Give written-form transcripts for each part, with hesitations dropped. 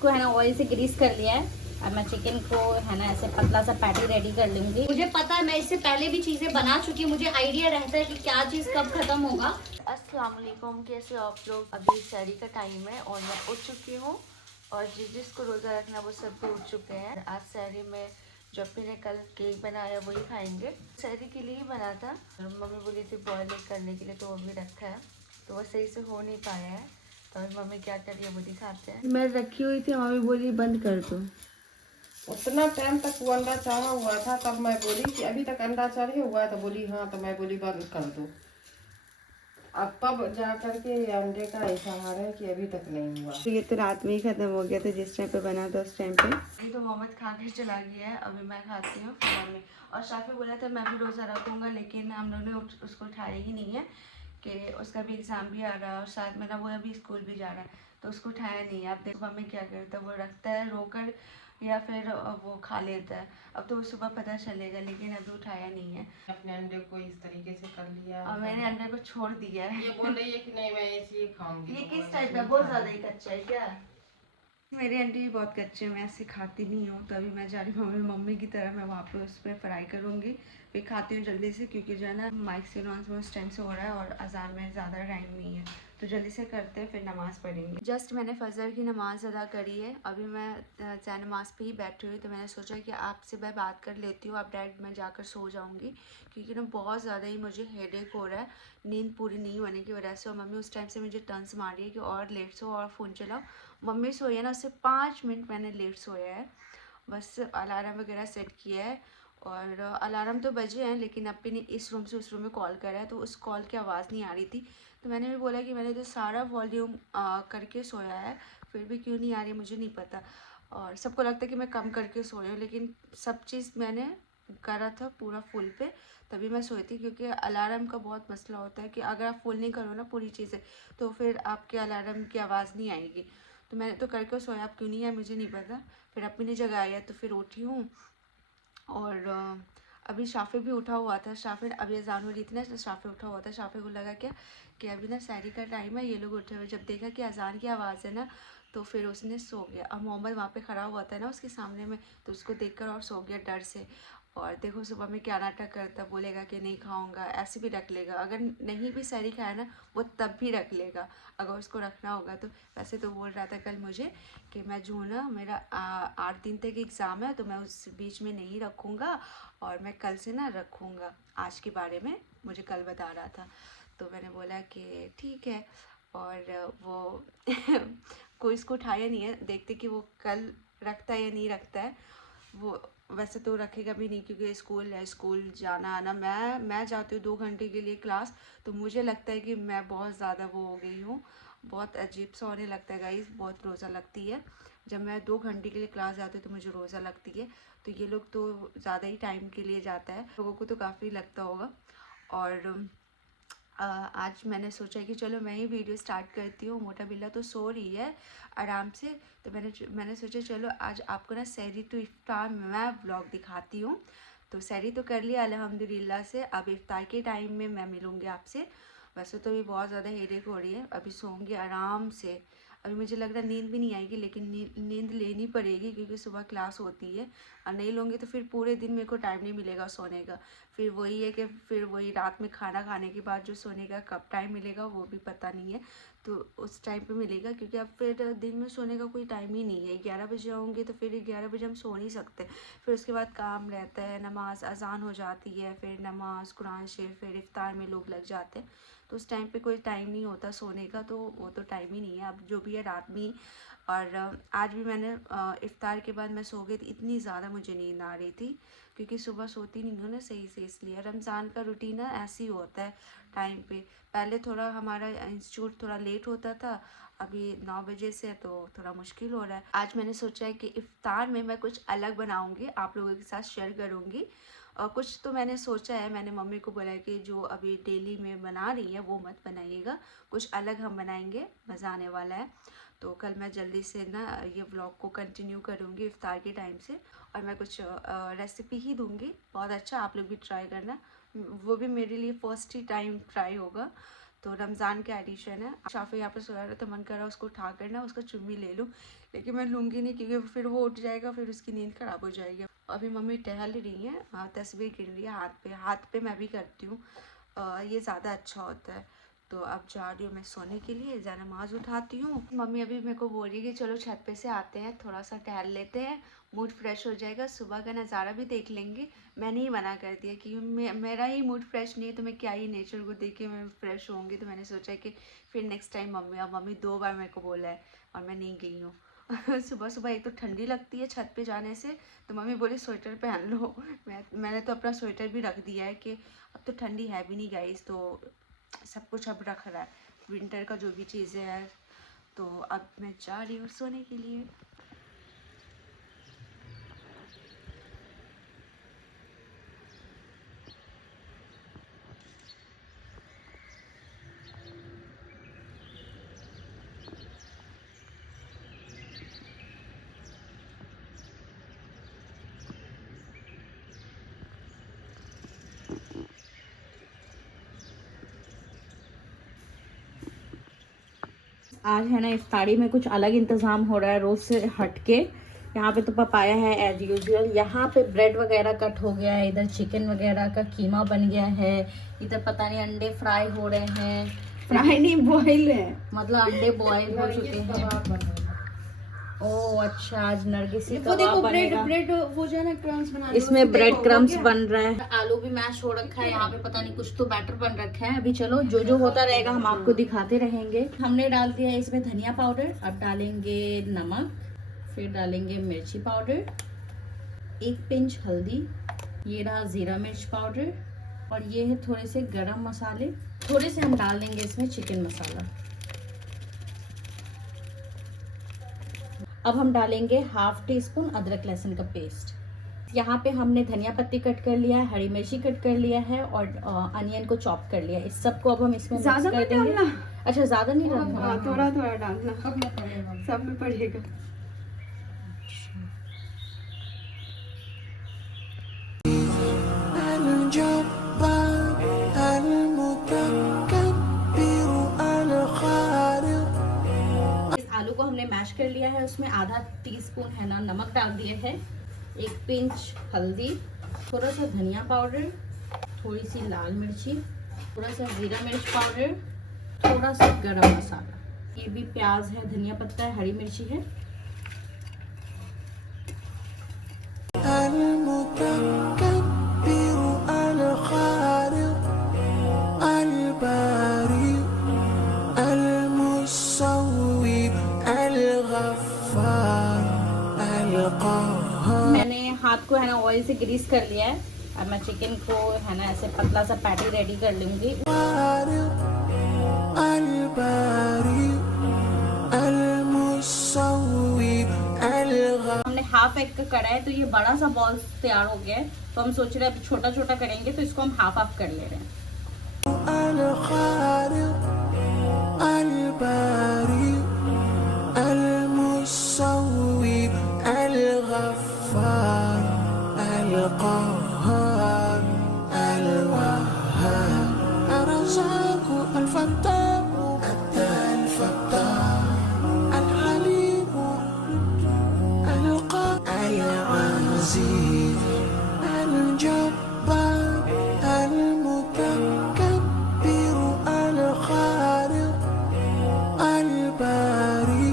को है ना ऑयल से ग्रीस कर लिया है। अब मैं चिकन को है ना ऐसे पतला सा पैटी रेडी कर लूँगी। मुझे पता है, मैं इससे पहले भी चीज़ें बना चुकी हूँ, मुझे आइडिया रहता है कि क्या चीज़ कब खत्म होगा। अस्सलाम वालेकुम, कैसे हो आप लोग। अभी सहरी का टाइम है और मैं उठ चुकी हूँ और जिसको रोज़ा रखना वो सब भी उठ चुके हैं। आज सहरी में जो अपने ने कल केक बनाया वही खाएंगे। सहरी के लिए ही बना था, मम्मी बोली थी बॉयल करने के लिए, तो वो भी रखा है, तो वो सही से हो नहीं पाया है। तो मम्मी क्या कर रही है वो दिखाते हैं। मैं रखी हुई थी, मम्मी बोली बंद कर दो। उतना टाइम तक वो अंडा चाहा हुआ था, तब मैं बोली कि अभी तक अंडा चाहे हुआ है, तो बोली हाँ, तो मैं बोली बंद कर दो। अब तब जा करके अंडे का ऐसा हाल है कि अभी तक नहीं हुआ। तो ये तो रात में ही खत्म हो गया था, जिस टाइम पे बना था उस टाइम पे। अभी तो मोहम्मद खा के चला गया है, अभी मैं खाती हूँ फिर मम्मी। और शाफी बोला था मैं भी रोज़ा रखूँगा, लेकिन हम लोगों ने उसको उठाया ही नहीं है कि उसका भी एग्ज़ाम भी आ रहा है और साथ में ना वो अभी स्कूल भी जा रहा है, तो उसको उठाया नहीं है। अब देखो मम्मी क्या करता है, वो रखता है रोकर या फिर वो खा लेता है। अब तो वो सुबह पता चलेगा, लेकिन अभी उठाया नहीं है। अपने अंडे को इस तरीके से कर लिया और मैंने अंडे को छोड़ दिया है। ये बोल रही है कि नहीं मैं ऐसे ही खाऊंगी। ये किस टाइप का, बहुत ज़्यादा ही कच्चा है क्या? मेरे अंडे भी बहुत कच्चे हैं, मैं ऐसे खाती नहीं हूँ, तो अभी मैं जा रही हूँ मम्मी की तरह, मैं वहाँ पे उस पर फ्राई करूँगी, फिर खाती हूँ जल्दी से, क्योंकि जो है ना माइक से नॉइस उस टाइम से हो रहा है और अजान में ज़्यादा टाइम नहीं है, तो जल्दी से करते हैं फिर नमाज़ पढ़ेंगे। जस्ट मैंने फ़जर की नमाज़ अदा करी है, अभी मैं चाहे नमाज़ पे ही बैठी हुई, तो मैंने सोचा कि आपसे मैं बात कर लेती हूँ, आप डायरेक्ट मैं जाकर सो जाऊँगी, क्योंकि ना बहुत ज़्यादा ही मुझे हेडेक हो रहा है नींद पूरी नहीं होने की वजह से। और मम्मी उस टाइम से मुझे टर्न्स मार रही है कि और लेट सो और फ़ोन चलाओ। मम्मी सोई है ना, उससे 5 मिनट मैंने लेट सोया है, बस अलार्म वगैरह सेट किया है। और अलार्म तो बजे हैं, लेकिन अपने ने इस रूम से उस रूम में कॉल करा है, तो उस कॉल की आवाज़ नहीं आ रही थी, तो मैंने भी बोला कि मैंने तो सारा वॉल्यूम करके सोया है, फिर भी क्यों नहीं आ रही मुझे नहीं पता। और सबको लगता है कि मैं कम करके सोई हूँ, लेकिन सब चीज़ मैंने करा था पूरा फुल पे, तभी मैं सोई थी। क्योंकि अलार्म का बहुत मसला होता है कि अगर आप फुल नहीं करो ना पूरी चीज़ें, तो फिर आपके अलार्म की आवाज़ नहीं आएगी। तो मैंने तो करके सोया, आप क्यों नहीं है मुझे नहीं पता। फिर अपनी ने जगाया तो फिर उठी हूँ। और अभी शाफे भी उठा हुआ था, शाफे अभी अजान हो रही थी ना, तो शाफे उठा हुआ था। शाफे को लगा क्या कि अभी ना सहरी का टाइम है, ये लोग उठे हुए, जब देखा कि अजान की आवाज़ है ना, तो फिर उसने सो गया। अब मोहम्मद वहाँ पे खड़ा हुआ था ना उसके सामने में, तो उसको देखकर और सो गया डर से। और देखो सुबह में क्या नाटक करता, बोलेगा कि नहीं खाऊंगा, ऐसे भी रख लेगा, अगर नहीं भी सहरी खाया ना वो तब भी रख लेगा अगर उसको रखना होगा तो। वैसे तो बोल रहा था कल मुझे कि मैं जो ना मेरा 8 दिन तक एग्ज़ाम है, तो मैं उस बीच में नहीं रखूँगा और मैं कल से ना रखूँगा। आज के बारे में मुझे कल बता रहा था, तो मैंने बोला कि ठीक है। और वो कोई इसको उठाया नहीं है, देखते कि वो कल रखता है या नहीं रखता है। वो वैसे तो रखेगा भी नहीं, क्योंकि स्कूल है, स्कूल जाना आना, मैं जाती हूँ 2 घंटे के लिए क्लास, तो मुझे लगता है कि मैं बहुत ज़्यादा वो हो गई हूँ, बहुत अजीब सा होने लगता है गाइस, बहुत रोज़ा लगती है। जब मैं 2 घंटे के लिए क्लास जाती हूँ तो मुझे रोज़ा लगती है, तो ये लोग तो ज़्यादा ही टाइम के लिए जाता है, लोगों को तो काफ़ी लगता होगा। और आज मैंने सोचा कि चलो मैं ही वीडियो स्टार्ट करती हूँ, मोटा बिल्ला तो सो रही है आराम से, तो मैंने सोचा चलो आज आपको ना सहरी टू इफ्तार मैं ब्लॉग दिखाती हूँ। तो सहरी तो कर लिया अल्हम्दुलिल्लाह से, अब इफ्तार के टाइम में मैं मिलूँगी आपसे। वैसे तो अभी बहुत ज़्यादा हेडेक हो रही है, अभी सोऊंगी आराम से। अभी मुझे लग रहा है नींद भी नहीं आएगी, लेकिन नींद लेनी पड़ेगी, क्योंकि सुबह क्लास होती है, और नहीं लूँगी तो फिर पूरे दिन मेरे को टाइम नहीं मिलेगा सोने का। फिर वही है कि फिर वही रात में खाना खाने के बाद जो सोने का कब टाइम मिलेगा वो भी पता नहीं है, तो उस टाइम पे मिलेगा, क्योंकि अब फिर दिन में सोने का कोई टाइम ही नहीं है। 11 बजे आऊँगी तो फिर 11 बजे हम सो नहीं सकते, फिर उसके बाद काम रहता है, नमाज अजान हो जाती है, फिर नमाज कुरान शरीफ, फिर इफ्तार में लोग लग जाते हैं, तो उस टाइम पे कोई टाइम नहीं होता सोने का, तो वो तो टाइम ही नहीं है। अब जो भी है रात में। और आज भी मैंने इफ्तार के बाद मैं सो गई थी, इतनी ज़्यादा मुझे नींद आ रही थी, क्योंकि सुबह सोती नहीं हूँ ना सही से, इसलिए रमज़ान का रूटीन ना ऐसे ही होता है टाइम पे। पहले थोड़ा हमारा इंस्टीट्यूट थोड़ा लेट होता था, अभी 9 बजे से तो थोड़ा मुश्किल हो रहा है। आज मैंने सोचा है कि इफ्तार में मैं कुछ अलग बनाऊँगी, आप लोगों के साथ शेयर करूँगी। और कुछ तो मैंने सोचा है, मैंने मम्मी को बोला है कि जो अभी डेली में बना रही है वो मत बनाइएगा, कुछ अलग हम बनाएंगे, मज़ा आने वाला है। तो कल मैं जल्दी से ना ये व्लॉग को कंटिन्यू करूँगी इफ्तार के टाइम से, और मैं कुछ रेसिपी ही दूँगी बहुत अच्छा, आप लोग भी ट्राई करना, वो भी मेरे लिए फर्स्ट ही टाइम ट्राई होगा। तो रमज़ान का एडिशन है। शाफी यहाँ पे सोया रहा तो मन कर रहा उसको उठा कर ना उसका चुम्मी ले लूँ, लेकिन मैं लूँगी नहीं क्योंकि फिर वो उठ जाएगा, फिर उसकी नींद ख़राब हो जाएगी। अभी मम्मी टहल रही हैं, तस्वीर गिन रही है हाथ पे मैं भी करती हूँ, ये ज़्यादा अच्छा होता है। तो अब जा रही हूँ मैं सोने के लिए, नमाज़ उठाती हूँ। मम्मी अभी मेरे को बोल रही है कि चलो छत पे से आते हैं, थोड़ा सा टहल लेते हैं, मूड फ्रेश हो जाएगा, सुबह का नज़ारा भी देख लेंगे। मैंने ही मना कर दिया कि मेरा ही मूड फ्रेश नहीं है तो मैं क्या ही नेचर को देख के मैं फ्रेश होंगी। तो मैंने सोचा कि फिर नेक्स्ट टाइम मम्मी 2 बार मेरे को बोला है और मैं नहीं गई हूँ। सुबह सुबह एक तो ठंडी लगती है छत पे जाने से, तो मम्मी बोली स्वेटर पहन लो। मैंने तो अपना स्वेटर भी रख दिया है कि अब तो ठंडी है भी नहीं गाइस, तो सब कुछ अब रख रहा है, विंटर का जो भी चीज़ें हैं। तो अब मैं जा रही हूँ सोने के लिए। आज है ना इफ्तारी में कुछ अलग इंतज़ाम हो रहा है रोज़ से हटके। यहाँ पे तो पपाया है एज यूजुअल, यहाँ पे ब्रेड वगैरह कट हो गया है, इधर चिकन वगैरह का कीमा बन गया है, इधर पता नहीं अंडे फ्राई हो रहे हैं, फ्राई नहीं बॉयल है, मतलब अंडे बॉयल हो चुके हैं। ओह अच्छा, आज नरगिसी वो देखो कबाब बनेगा। ब्रेड वो जो है ना क्रम्स बना, इसमें ब्रेड क्रम्स बन रहा है, आलू भी मैश हो रखा है, यहाँ पे पता नहीं कुछ तो बैटर बन रखा है। अभी चलो जो जो होता रहेगा हम आपको दिखाते रहेंगे। हमने डाल दिया है इसमें धनिया पाउडर, अब डालेंगे नमक, फिर डालेंगे मिर्ची पाउडर, 1 पिंच हल्दी, ये रहा जीरा मिर्च पाउडर, और ये है थोड़े से गरम मसाले, थोड़े से हम डाल देंगे इसमें चिकन मसाला। अब हम डालेंगे 1/2 टीस्पून अदरक लहसुन का पेस्ट। यहाँ पे हमने धनिया पत्ती कट कर लिया है, हरी मिर्ची कट कर लिया है और अनियन को चॉप कर लिया है। इस सबको अब हम इसमें मिक्स कर देंगे। अच्छा ज़्यादा नहीं डालना, थोड़ा थोड़ा डालना, सब में पड़ेगा। आलू को हमने मैश कर लिया है, उसमें आधा टीस्पून है ना नमक डाल दिए है, 1 पिंच हल्दी, थोड़ा सा धनिया पाउडर, थोड़ी सी लाल मिर्ची, थोड़ा सा जीरा मिर्च पाउडर, थोड़ा सा गरम मसाला, ये भी प्याज है, धनिया पत्ता है, हरी मिर्ची है। मैंने हाथ को है ना ऑयल से ग्रीस कर लिया है। अब मैं चिकन को है ना ऐसे पतला सा पैटी रेडी कर लूंगी। हमने 1/2 एग का करा है, तो ये बड़ा सा बॉल तैयार हो गया है, तो हम सोच रहे हैं अब छोटा छोटा करेंगे, तो इसको हम हाफ कर ले रहे हैं।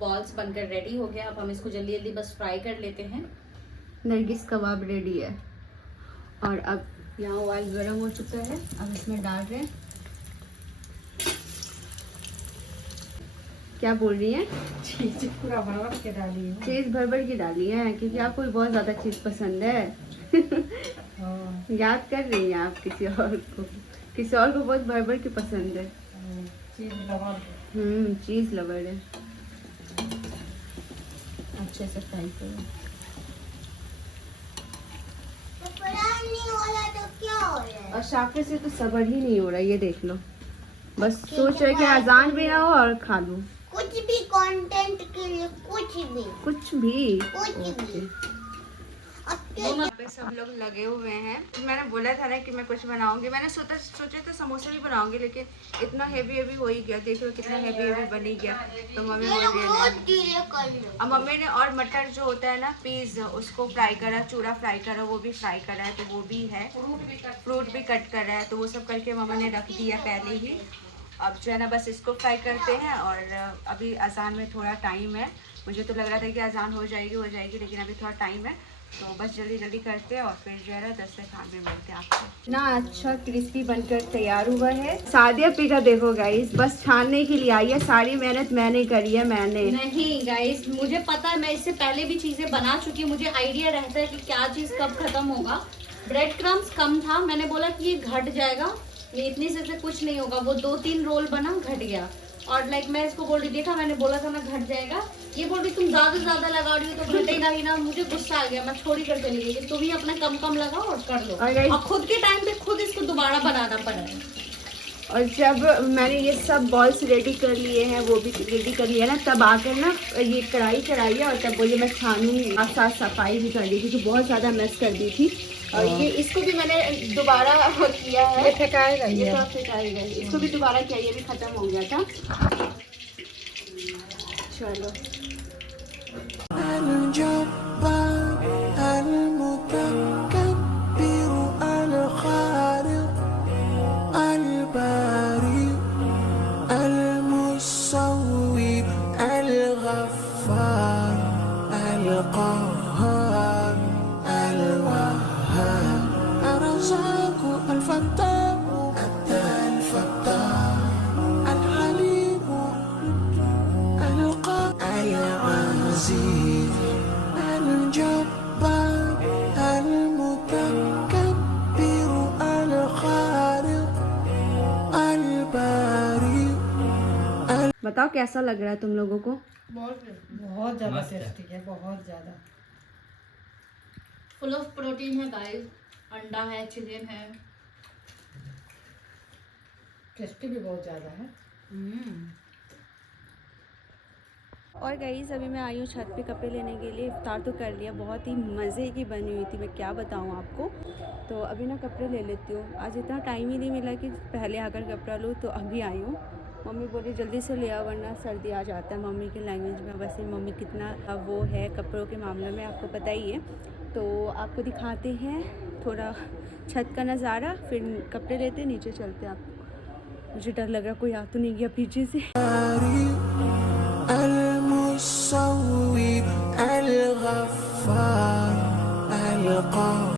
बॉल्स बनकर रेडी हो गया। अब हम इसको जल्दी जल्दी बस फ्राई कर लेते हैं। नरगिस कबाब रेडी है और अब यहाँ ऑयल गर्म हो चुका है, अब इसमें डाल रहे हैं। क्या बोल रही है? चीज पूरा भर के डाली है, चीज़ भर की डाली है क्योंकि आपको बहुत ज़्यादा चीज़ पसंद है। याद कर रही हैं आप किसी और को बहुत भर के पसंद है। चीज लगा चीज़ लवर है। अच्छे से फ्राई करो। और शाफे से तो सब्र ही नहीं हो रहा, ये देख लो, बस सोच रहे कि अजान भी ना हो और खा लूं। कुछ भी कंटेंट के लिए, कुछ भी कुछ भी ओके। यहाँ पे सब लोग लगे हुए हैं। मैंने बोला था ना कि मैं कुछ बनाऊंगी, मैंने सोचे तो समोसे भी बनाऊंगी, लेकिन इतना हेवी हो ही गया। देख लो कितना हेवी बन ही गया। तो मम्मी अब मम्मी ने और मटर जो होता है ना पीस, उसको फ्राई करा, चूड़ा फ्राई करा, वो भी फ्राई करा है, तो वो भी है। फ्रूट भी कट कर रहा है, तो वो सब करके मम्मी ने रख दिया पहले ही। अब जो है ना बस इसको फ्राई करते हैं। और अभी अजान में थोड़ा टाइम है, मुझे तो लग रहा था कि अजान हो जाएगी, लेकिन अभी थोड़ा टाइम है, तो बस जल्दी करते हैं और फिर जो है ना 10 से खाने में मिलते हैं आपको। ना अच्छा क्रिस्पी बनकर तैयार हुआ है। सादिया पीका देखो गाइस, बस छानने के लिए आई है, सारी मेहनत मैंने करी है। मैंने नहीं गाइस, मुझे पता है, मैं इससे पहले भी चीजें बना चुकी हूँ, मुझे आइडिया रहता है कि क्या चीज कब खत्म होगा। ब्रेड क्रम्स कम था, मैंने बोला कि ये घट जाएगा, ये इतने से कुछ नहीं होगा। वो 2-3 रोल बना, घट गया। और लाइक मैं इसको बोल रही, देखा मैंने बोला था ना घट जाएगा, ये बोल रही तुम ज्यादा लगा रही हो तो घटेगा ही ना। मुझे गुस्सा आ गया, मैं छोड़ी कर चली गई कि तुम ही अपना कम लगाओ और कर लो। और खुद के टाइम पे खुद इसको दोबारा बनाना पड़ा है। और जब मैंने ये सब बॉल्स रेडी कर लिए हैं, वो भी रेडी कर लिया ना, तब आकर ना ये कढ़ाई चढ़ाई है, और तब बोलिए मैं छानूंगी। साथ सफाई भी कर ली थी, क्योंकि बहुत ज़्यादा मेस कर दी थी। और ये इसको भी मैंने दोबारा किया है, ये फेंकाएगा, ये तो फेंकाएगा, इसको भी दोबारा किया, ये भी ख़त्म हो गया था। चलो बताओ कैसा लग रहा है तुम लोगों को? बहुत ज्यादा टेस्टी है, बहुत ज्यादा। फुल ऑफ प्रोटीन है गाइस, अंडा है, चिकन है, टेस्टी भी बहुत ज्यादा है। और गाइस अभी मैं आई हूँ छत पे कपड़े लेने के लिए। इफ्तार तो कर लिया, बहुत ही मज़े की बनी हुई थी, मैं क्या बताऊँ आपको। तो अभी ना कपड़े ले लेती हूँ, आज इतना टाइम ही नहीं मिला कि पहले आकर कपड़ा लूँ, तो अभी आई हूँ। मम्मी बोली जल्दी से ले आओ वरना सर्दी आ जाता है, मम्मी की लैंग्वेज में। वैसे मम्मी कितना वो है कपड़ों के मामले में, आपको पता ही है। तो आपको दिखाते हैं थोड़ा छत का नज़ारा, फिर कपड़े लेते नीचे चलते हैं। आप मुझे डर लग रहा कोई आ तो नहीं गया पीछे से।